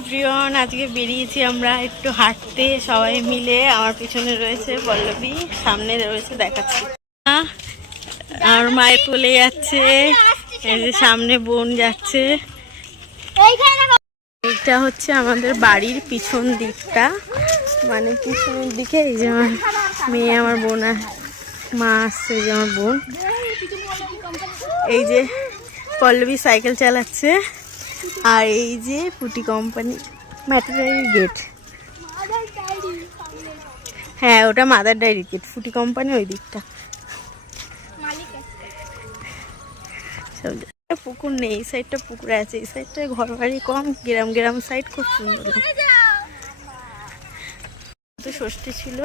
Everyone, আজকে বেরিয়েছি আমরা একটু হাঁটতে সবাই মিলে। আমার পিছনে রয়েছে পল্লবী, সামনে রয়েছে দেখাচ্ছি আমার মায়ের কোলে যাচ্ছে, এই যে সামনে বোন যাচ্ছে। এইটা হচ্ছে আমাদের বাড়ির পিছন দিকটা, মানে পিছনের দিকে। এই যে আমার মেয়ে, আমার বোন, মা আসছে, এই যে আমার বোন। এই যে পল্লবী সাইকেল চালাচ্ছে, আর এই যে ফুটি কোম্পানি ম্যাটেরিয়াল গেট। হ্যাঁ, ওটা মাদার ডায়েরি গেট, ফুটি কোম্পানি ওই দিকটা। পুকুর নেই, এই সাইডটা পুকুর আছে, এই সাইডটা ঘর বাড়ি কম, গ্রাম গ্রাম সাইড খুব সুন্দর। তো ষষ্ঠী ছিল,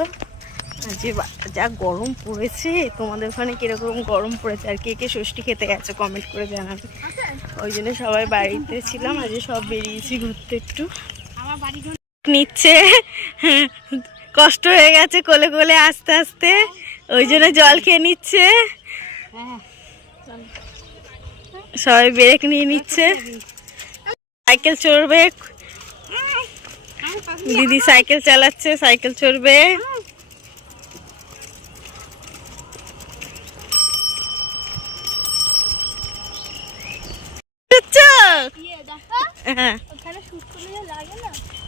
যে যা গরম পড়েছে। তোমাদের ওখানে কিরকম গরম পড়েছে, আর কে কে ষষ্ঠী খেতে গেছে কমেন্ট করে জানাবে। ওই জন্য সবাই বাড়িতে ছিলাম, আজ সব বেরিয়েছি ঘুরতে। একটু নিচ্ছে, কষ্ট হয়ে গেছে কোলে কোলে আস্তে আস্তে, ওই জন্য জল খেয়ে নিচ্ছে। সবাই ব্রেক নিয়ে নিচ্ছে। সাইকেল চড়বে, দিদি সাইকেল চালাচ্ছে, সাইকেল চড়বে।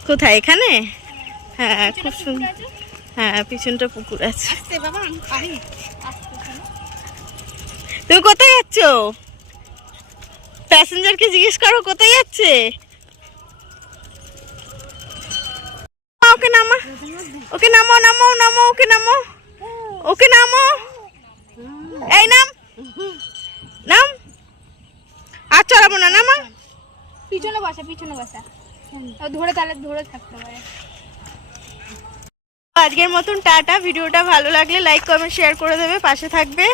কোথায়? এখানে? হ্যাঁ, খুব সুন্দর। হ্যাঁ, পিছনটা পুকুর আছে। তুমি কোথায় যাচ্ছ? প্যাসেঞ্জারকে জিজ্ঞেস করো কোথায় যাচ্ছে। ওকে নামা, ওকে নামো, নামো নামো, ওকে নামো, ওকে নামো। এই নাম, নাম। আর চড়াবো না, নামা। পিছনে বসা, পিছনে বসা, ধরে তাহলে ধরে থাকতে পারে। আজকের মতন টাটা। ভিডিওটা ভালো লাগলে লাইক কমেন্ট শেয়ার করে দেবে, পাশে থাকবে।